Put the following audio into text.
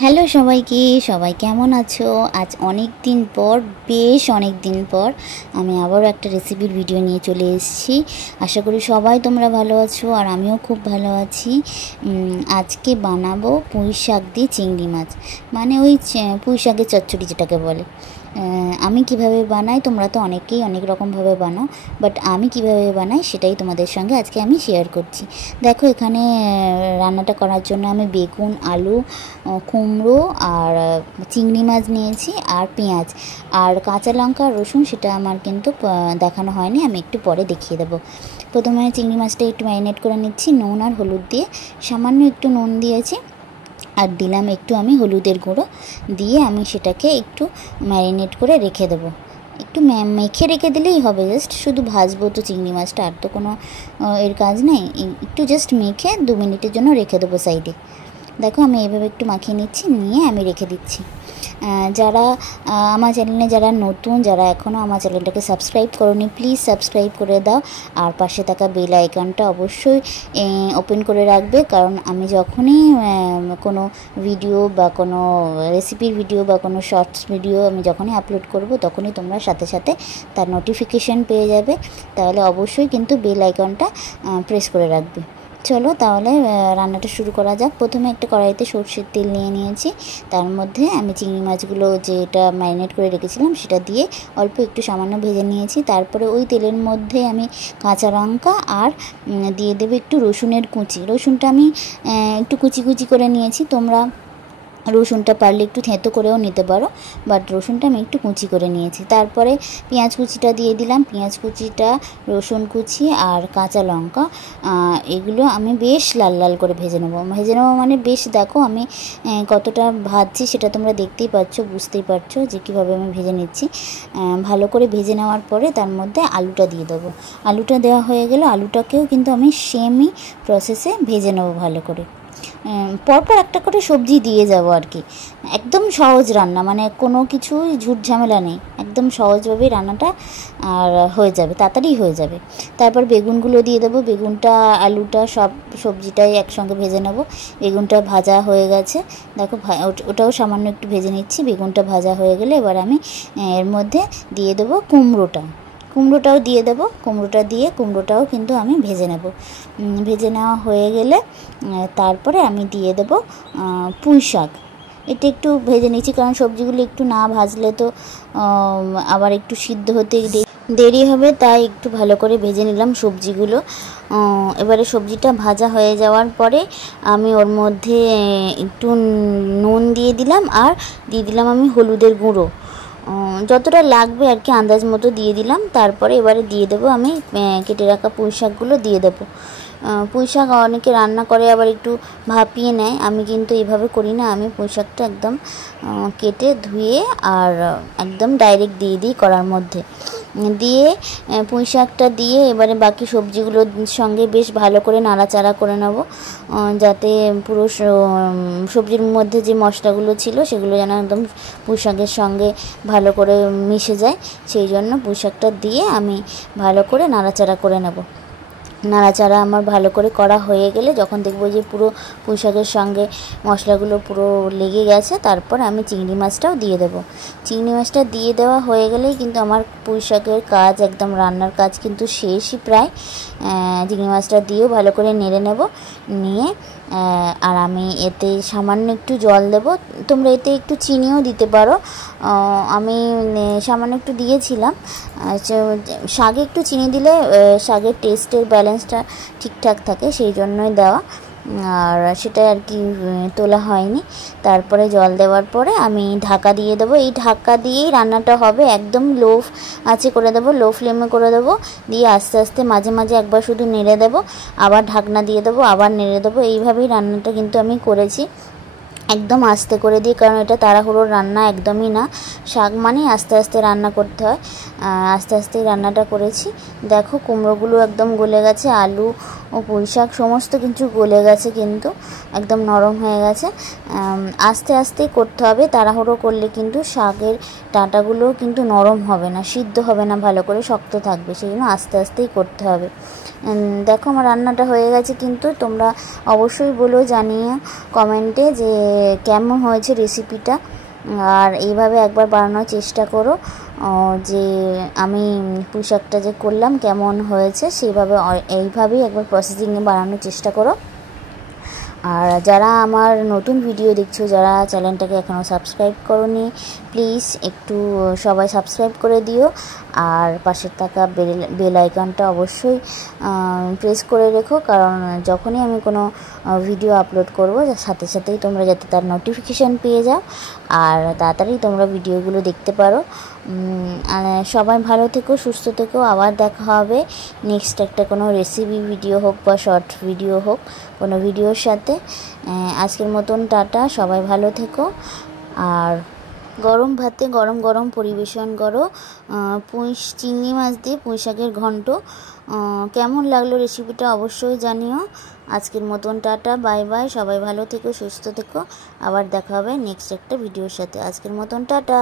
Hello সবাইকে, সবাই কেমন আছো? আজ অনেক দিন পর, বেশ অনেক দিন পর আমি আবারও একটা রেসিপির ভিডিও নিয়ে চলে এসেছি। আশা করি সবাই তোমরা ভালো আছো আর আমিও খুব ভালো আছি। আজকে বানাবো পুঁই শাক দিয়ে চিংড়ি মাছ, মানে ওই পুঁই শাকের চচ্চড়ি যেটাকে বলে। আমি কিভাবে বানাই, তোমরা তো অনেকেই অনেক রকমভাবে বানাও, বাট আমি কিভাবে বানাই সেটাই তোমাদের সঙ্গে আজকে আমি শেয়ার করছি। দেখো, এখানে রান্নাটা করার জন্য আমি বেগুন, আলু, কুমড়ো আর চিংড়ি মাছ নিয়েছি, আর পেঁয়াজ আর কাঁচা লঙ্কা, রসুন। সেটা আমার কিন্তু দেখানো হয়নি, আমি একটু পরে দেখিয়ে দেবো। প্রথমে চিংড়ি মাছটা একটু ম্যারিনেট করে নিচ্ছি নুন আর হলুদ দিয়ে। সামান্য একটু নুন দিয়েছি আর দিলাম একটু আমি হলুদের গুঁড়ো দিয়ে আমি সেটাকে একটু ম্যারিনেট করে রেখে দেবো। একটু মেখে রেখে দিলেই হবে, জাস্ট শুধু ভাজবো তো চিংড়ি মাছটা, আর তো কোনো এর কাজ নেই। একটু জাস্ট মেখে 2 মিনিটের জন্য রেখে দেবো সাইডে। দেখো, আমি এইভাবে একটু মাখিয়ে নিচ্ছি, নিয়ে আমি রেখে দিচ্ছি। যারা আমার চ্যানেলে যারা নতুন, যারা এখনও আমার চ্যানেলটাকে সাবস্ক্রাইব করোনি, প্লিজ সাবস্ক্রাইব করে দাও। আর পাশে থাকা বেল আইকনটা অবশ্যই ওপেন করে রাখবে, কারণ আমি যখনই কোনো ভিডিও বা কোনো রেসিপির ভিডিও বা কোনো শর্টস ভিডিও আমি যখনই আপলোড করব, তখনই তোমরা সাথে সাথে তার নোটিফিকেশান পেয়ে যাবে। তাহলে অবশ্যই কিন্তু বেল আইকনটা প্রেস করে রাখবে। চলো তাহলে রান্নাটা শুরু করা যাক। প্রথমে একটা কড়াইতে সরষের তেল নিয়ে নিয়েছি, তার মধ্যে আমি চিংড়ি মাছগুলো যেটা ম্যারিনেট করে রেখেছিলাম সেটা দিয়ে অল্প একটু সামান্য ভেজে নিয়েছি। তারপরে ওই তেলের মধ্যে আমি কাঁচা লঙ্কা আর দিয়ে দেবো একটু রসুনের কুচি। রসুনটা আমি একটু কুচি কুচি করে নিয়েছি, তোমরা রসুনটা পারলে একটু থেঁতো করেও নিতে পারো, বাট রসুনটা আমি একটু কুচি করে নিয়েছি। তারপরে পেঁয়াজ কুচিটা দিয়ে দিলাম, পেঁয়াজ কুচিটা, রসুন কুচি আর কাঁচা লঙ্কা, এগুলো আমি বেশ লাল লাল করে ভেজে নেবো মানে বেশ। দেখো আমি কতটা ভাজছি সেটা তোমরা দেখতেই পাচ্ছ, বুঝতেই পারছো যে কীভাবে আমি ভেজে নিচ্ছি। ভালো করে ভেজে নেওয়ার পরে তার মধ্যে আলুটা দিয়ে দেবো। আলুটা দেওয়া হয়ে গেলে আলুটাকেও কিন্তু আমি সেমই প্রসেসে ভেজে নেবো ভালো করে। পরপর একটা করে সবজি দিয়ে যাব আর কি। একদম সহজ রান্না, মানে কোনো কিছুই ঝুট ঝামেলা নেই, একদম সহজভাবেই রান্নাটা আর হয়ে যাবে, তাড়াতাড়ি হয়ে যাবে। তারপর বেগুনগুলো দিয়ে দেবো, বেগুনটা আলুটা সব সবজিটাই একসঙ্গে ভেজে নেব। বেগুনটা ভাজা হয়ে গেছে, দেখো ওটাও সামান্য একটু ভেজে নিচ্ছি। বেগুনটা ভাজা হয়ে গেলে এবার আমি এর মধ্যে দিয়ে দেবো কুমড়োটাও দিয়ে দেবো। কুমড়োটাও কিন্তু আমি ভেজে নেব। ভেজে নেওয়া হয়ে গেলে তারপরে আমি দিয়ে দেবো পুঁই শাক। এটা একটু ভেজে নিচ্ছি, কারণ সবজিগুলো একটু না ভাজলে তো আবার একটু সিদ্ধ হতে দেরি হবে, তাই একটু ভালো করে ভেজে নিলাম সবজিগুলো। এবারে সবজিটা ভাজা হয়ে যাওয়ার পরে আমি ওর মধ্যে একটু নুন দিয়ে দিলাম, আর দিয়ে দিলাম আমি হলুদের গুঁড়ো, যতটা লাগবে আর কি আন্দাজ মতো দিয়ে দিলাম। তারপরে এবারে দিয়ে দেবো আমি কেটে রাখা পুঁই শাকগুলো দিয়ে দেবো। পুঁই শাক অনেকে রান্না করে আবার একটু ভাপিয়ে নেয়, আমি কিন্তু এইভাবে করি না। আমি পুঁই শাকটা একদম কেটে ধুয়ে আর একদম ডাইরেক্ট দিয়ে দিই কড়ার মধ্যে। দিয়ে পুঁই শাকটা দিয়ে এবারে বাকি সবজিগুলোর সঙ্গে বেশ ভালো করে নাড়াচাড়া করে নেব, যাতে পুরো সবজির মধ্যে যে মশলাগুলো ছিল সেগুলো যেন একদম পুঁই শাকের সঙ্গে ভালো করে মিশে যায়। সেই জন্য পুঁই শাকটা দিয়ে আমি ভালো করে নাড়াচাড়া করে নেব। নাড়াচাড়া আমার ভালো করে করা হয়ে গেলে, যখন দেখবো যে পুরো পুঁই শাকের সঙ্গে মশলাগুলো পুরো লেগে গেছে, তারপর আমি চিংড়ি মাছটাও দিয়ে দেবো। চিংড়ি মাছটা দিয়ে দেওয়া হয়ে গেলেই কিন্তু আমার পুঁই শাকের কাজ, একদম রান্নার কাজ কিন্তু শেষই প্রায়। চিংড়ি মাছটা দিয়েও ভালো করে নেড়ে নেব, নিয়ে আর আমি এতে সামান্য একটু জল দেব। তোমরা এতে একটু চিনিও দিতে পারো, আমি সামান্য একটু দিয়েছিলাম। শাকে একটু চিনি দিলে শাকের টেস্টের ব্যালেন্সটা ঠিকঠাক থাকে, সেই জন্যই দেওয়া, আর সেটা আর কি তোলা হয়নি। তারপরে জল দেওয়ার পরে আমি ঢাকা দিয়ে দেবো। এই ঢাকা দিয়েই রান্নাটা হবে, একদম লো আঁচে করে দেবো, লো ফ্লেমে করে দেবো। দিয়ে আস্তে আস্তে মাঝে মাঝে একবার শুধু নেড়ে দেবো, আবার ঢাকনা দিয়ে দেবো, আবার নেড়ে দেবো। এইভাবেই রান্নাটা কিন্তু আমি করেছি, একদম আস্তে করে দিই, কারণ এটা তাড়াহুড়োর রান্না একদমই না। শাক মানেই আস্তে আস্তে রান্না করতে হয়, আস্তে আস্তেই রান্নাটা করেছি। দেখো কুমড়োগুলো একদম গলে গেছে, আলু ও পুঁই শাক সমস্ত কিছু গলে গেছে, কিন্তু একদম নরম হয়ে গেছে। আস্তে আস্তেই করতে হবে, তাড়াহুড়ো করলে কিন্তু শাকের ডাঁটাগুলো কিন্তু নরম হবে না, সিদ্ধ হবে না ভালো করে, শক্ত থাকবে, সেই জন্য আস্তে আস্তেই করতে হবে। দেখো আমার রান্নাটা হয়ে গেছে, কিন্তু তোমরা অবশ্যই বলো, জানিয়ে কমেন্টে যে কেমন হয়েছে রেসিপিটা, আর এইভাবে একবার বানানোর চেষ্টা করো। যে আমি পুঁই শাকটা যে করলাম কেমন হয়েছে, সেইভাবে এইভাবেই একবার প্রসেসিংয়ে বানানোর চেষ্টা করো। আর যারা আমার নতুন ভিডিও দেখছো, যারা চ্যানেলটাকে এখনও সাবস্ক্রাইব করোনি, প্লিজ একটু সবাই সাবস্ক্রাইব করে দিও, আর পাশের থাকা বেল আইকনটা অবশ্যই প্রেস করে রেখো, কারণ যখনই আমি কোনো ভিডিও আপলোড করব সাথে সাথেই তোমরা যাতে তার নোটিফিকেশান পেয়ে যাও আর তাড়াতাড়ি তোমরা ভিডিওগুলো দেখতে পারো। সবাই ভালো থেকো, সুস্থ থেকো, আবার দেখা হবে নেক্সট একটা কোনো রেসিপি ভিডিও হোক বা শর্ট ভিডিও হোক, কোনো ভিডিওর সাথে। আজকের মতন টাটা, সবাই ভালো থেকো। আর গরম ভাতে গরম গরম পরিবেশন করো চিংড়ি মাছ দিয়ে পুঁই শাকের ঘন্ট। কেমন লাগলো রেসিপিটা অবশ্যই জানিও। আজকের মতন টাটা, বাই বাই, সবাই ভালো থেকো, সুস্থ থেকো, আবার দেখা হবে নেক্সট একটা ভিডিওর সাথে। আজকের মতন টাটা।